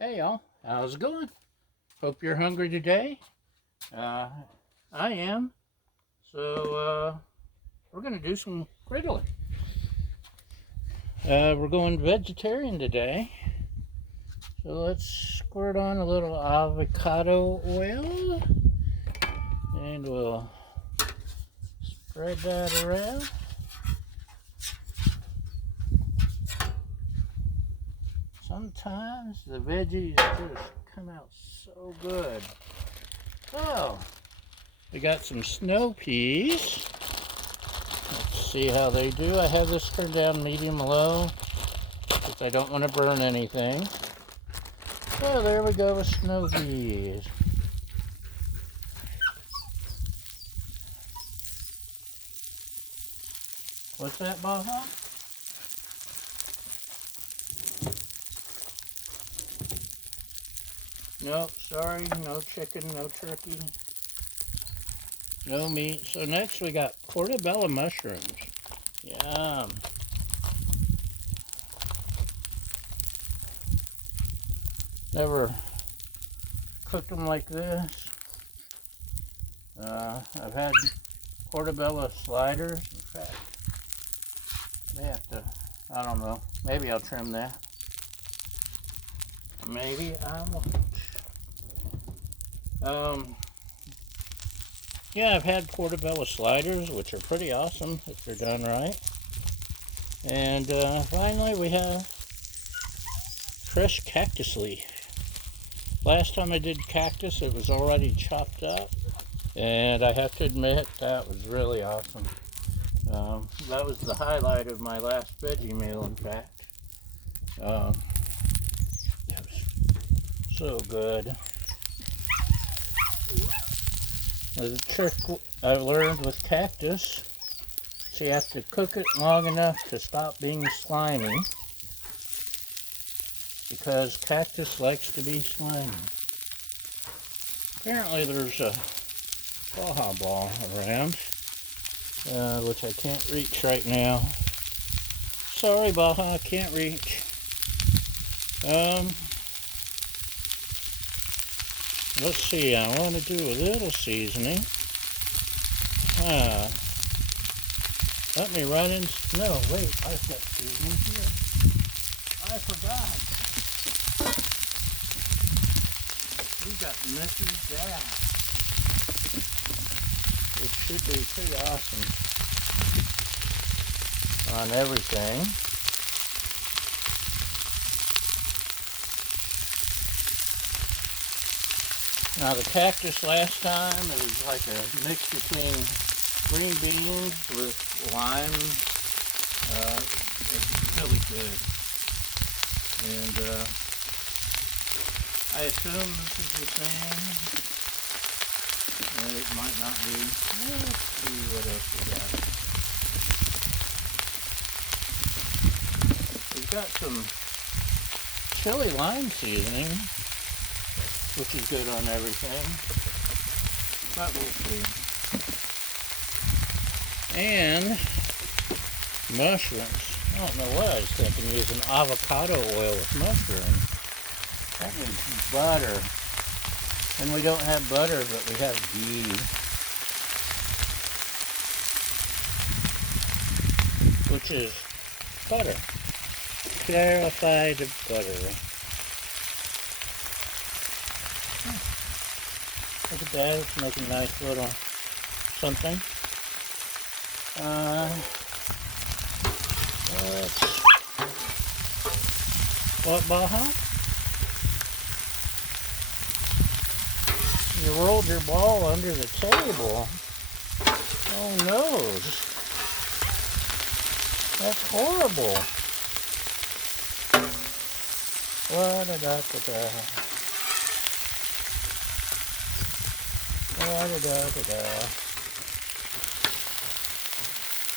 Hey y'all, how's it going? Hope you're hungry today. I am. So we're gonna do some griddling. We're going vegetarian today. So let's squirt on a little avocado oil and we'll spread that around. Sometimes the veggies just come out so good. Oh, we got some snow peas. Let's see how they do. I have this turned down medium low because I don't want to burn anything. So there we go with snow peas. What's that, Baja? Nope, sorry, no chicken, no turkey, no meat. So next we got portobello mushrooms. Yum. Never cooked them like this. I've had portobello sliders. In fact, may have to, I don't know, maybe I'll trim that. Maybe I won't. Yeah, I've had portobello sliders, which are pretty awesome if they're done right. And finally we have fresh cactus leaf. Last time I did cactus, it was already chopped up, and I have to admit that was really awesome. That was the highlight of my last veggie meal, in fact. It was so good. The trick I've learned with cactus is you have to cook it long enough to stop being slimy, because cactus likes to be slimy. Apparently there's a Baja ball around, which I can't reach right now. Sorry, Baja, I can't reach. Let's see, I want to do a little seasoning. Let me run in. No, wait, I've got seasoning here. I forgot. We got Mrs. Dad. It should be pretty awesome on everything. Now the cactus last time, it was like a mix between green beans with lime. It's really good. And I assume this is the same. It might not be. Let's see what else we got. We've got some chili lime seasoning, which is good on everything, but we'll see. And mushrooms. I don't know what I was thinking, using avocado oil with mushrooms. That means butter. And we don't have butter, but we have ghee. Which is butter. Clarified butter. Look at that, it's making a nice little something. What, Baja? You rolled your ball under the table. Oh no. That's horrible. La-da-da-da-da. La-da-da-da-da.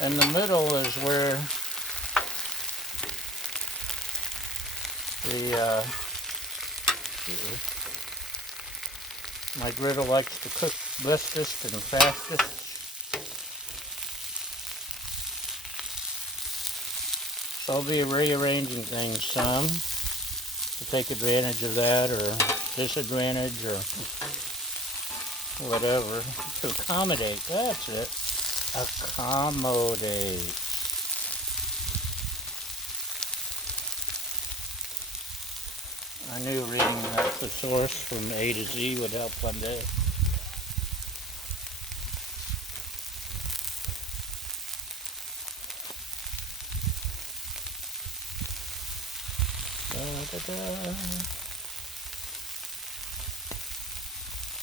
And the middle is where my griddle likes to cook bestest and fastest. So I'll be rearranging things some. to take advantage of that, or disadvantage, or whatever. To accommodate, that's it. Accommodate. I knew reading that thesaurus from A to Z would help one day.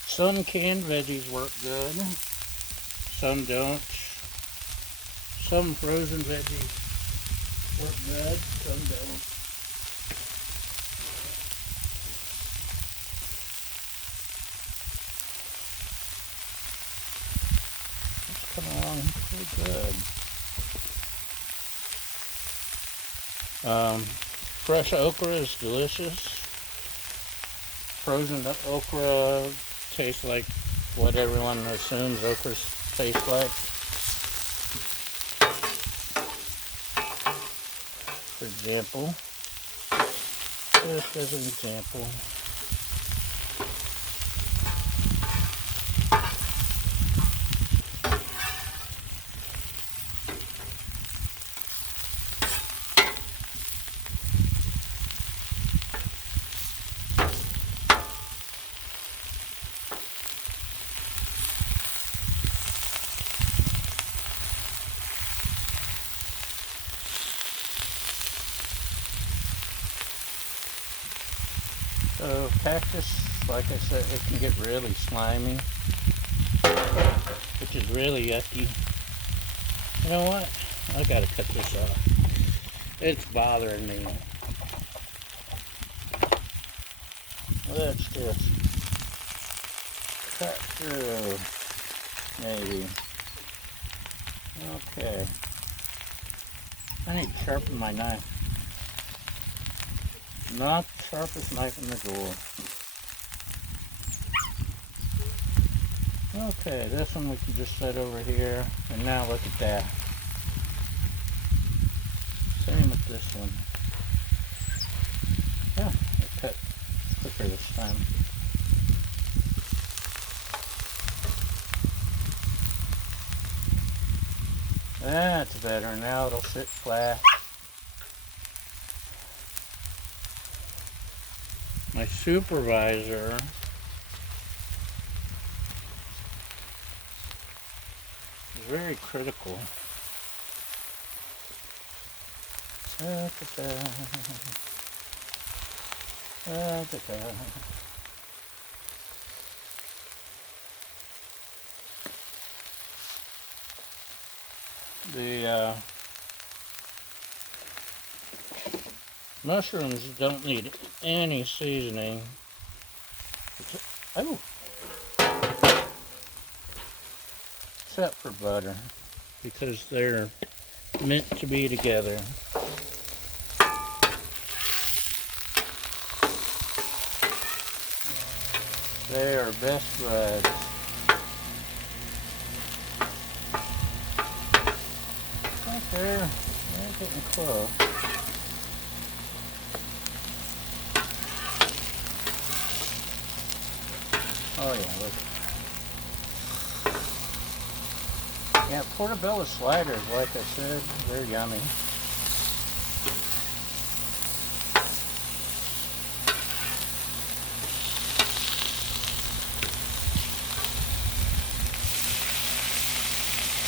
Some canned veggies work good, some don't. Some frozen veggies work good, some don't. It's coming along pretty good. Fresh okra is delicious. Frozen okra tastes like what everyone assumes okra tastes like. For example, just as an example. So cactus, like I said, it can get really slimy, which is really yucky. You know what? I gotta cut this off. It's bothering me. Let's just cut through, maybe. Okay. I need to sharpen my knife. Not the sharpest knife in the drawer. Okay, this one we can just set over here. And now look at that. Same with this one. Yeah, I cut quicker this time. That's better. Now it'll sit flat. My supervisor is very critical. The mushrooms don't need any seasoning. Oh, except for butter, because they're meant to be together. They are best buds. I think they're getting close. Oh yeah, look. Yeah, portobello sliders, like I said, they're yummy.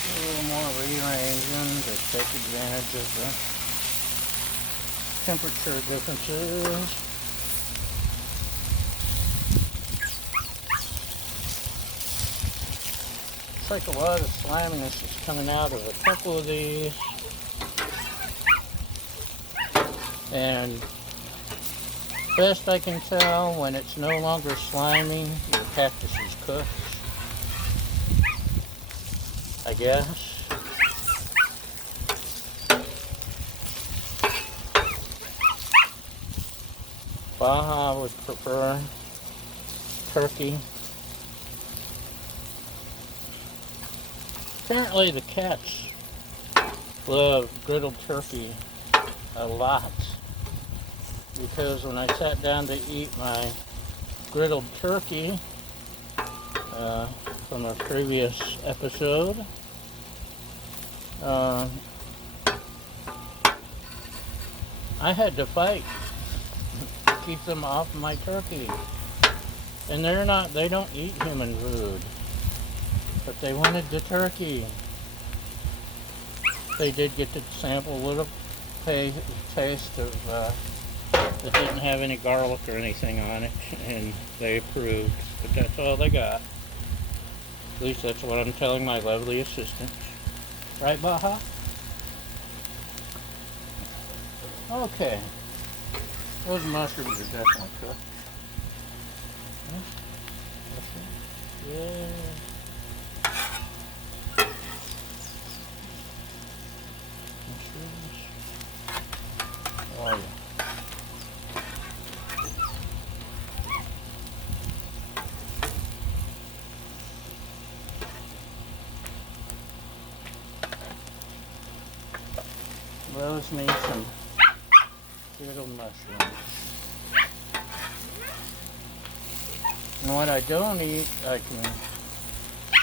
A little more rearranging to take advantage of the temperature differences. Looks like a lot of sliminess is coming out of a couple of these. And best I can tell, when it's no longer slimy, your cactus is cooked, I guess. Baja would prefer turkey. Apparently the cats love griddled turkey a lot. because when I sat down to eat my griddled turkey from a previous episode, I had to fight to keep them off my turkey. And they don't eat human food, but they wanted the turkey. They did get to sample a little taste of that didn't have any garlic or anything on it, and they approved, but that's all they got. At least that's what I'm telling my lovely assistant. Right, Baja? Okay. Those mushrooms are definitely cooked. Yeah. Mushrooms. Oh, yeah. Rose me some griddle mushrooms. And what I don't eat, I can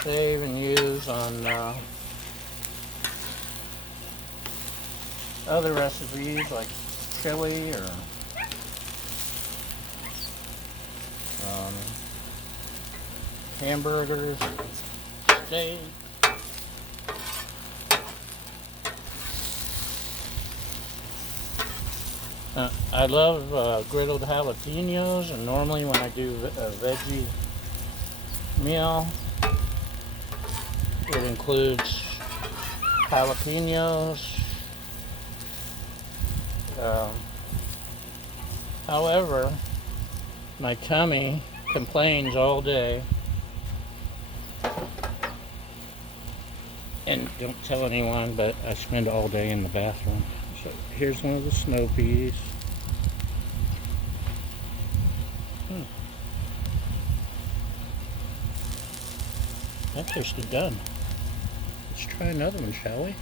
save and use on other recipes like chili or hamburgers, steak. I love griddled jalapenos, and normally when I do a veggie meal, it includes jalapenos. However, my tummy complains all day, and don't tell anyone, but I spend all day in the bathroom. So here's one of the snow peas. That tasted done. Let's try another one, shall we?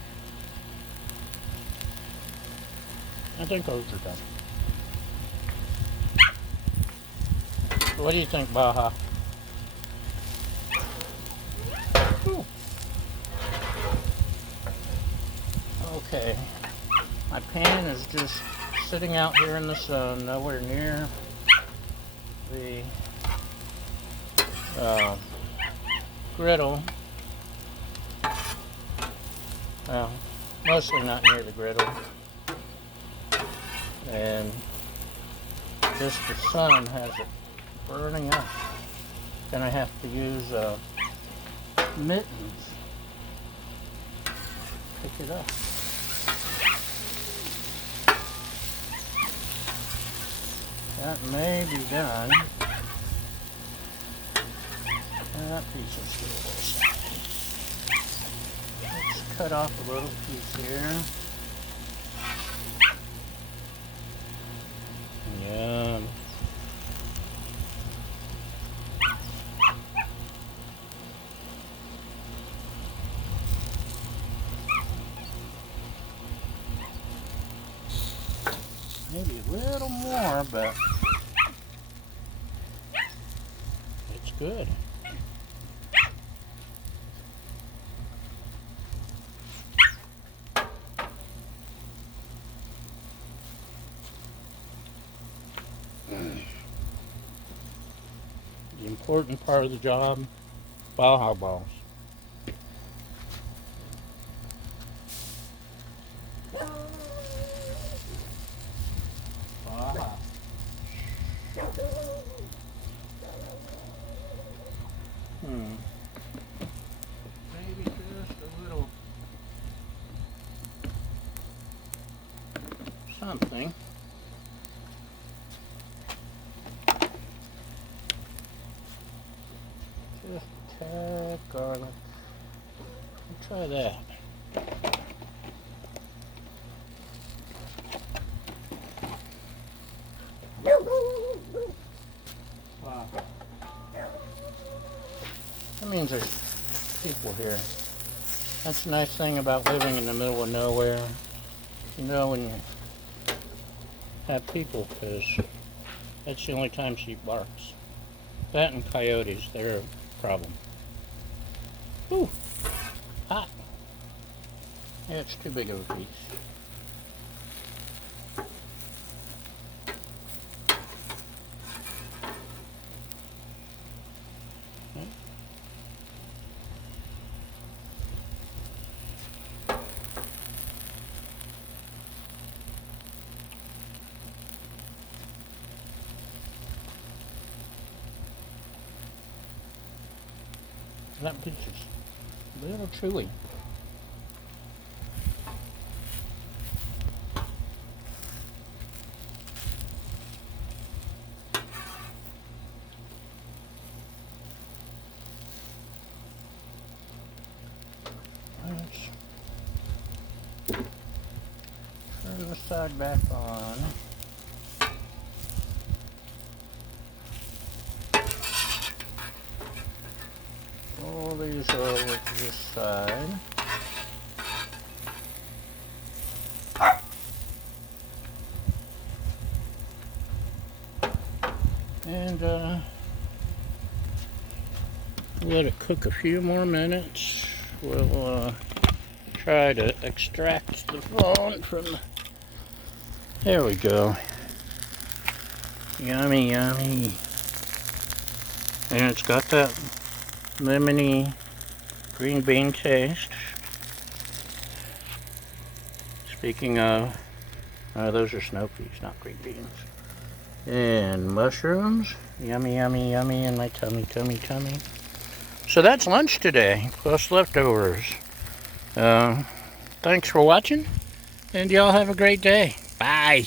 I think those are done. So what do you think, Baja? Ooh. Okay. My pan is just sitting out here in the sun, nowhere near the griddle. Well, mostly not near the griddle. And just the sun has it burning up. Then I have to use mittens to pick it up. That may be done. That piece is still a little. Let's cut off a little piece here. Yum. Maybe a little more, but it's good. The important part of the job, Baja balls. Baja. Maybe just a little something. Just a tad garlic. Let's try that. Wow. That means there's people here. That's the nice thing about living in the middle of nowhere. You know, when you have people, because that's the only time she barks. That and coyotes, they're a problem. Ooh, hot. Yeah, it's too big of a piece. That piece is a little chewy. Let's turn the side back on. Roll these over to this side. And let it cook a few more minutes. We'll try to extract the bone from the... There we go. Yummy, yummy. And it's got that lemony green bean taste. Speaking of, those are snow peas, not green beans. And mushrooms. Yummy, yummy, yummy in my tummy, tummy, tummy. So that's lunch today, plus leftovers. Thanks for watching, and y'all have a great day. Bye.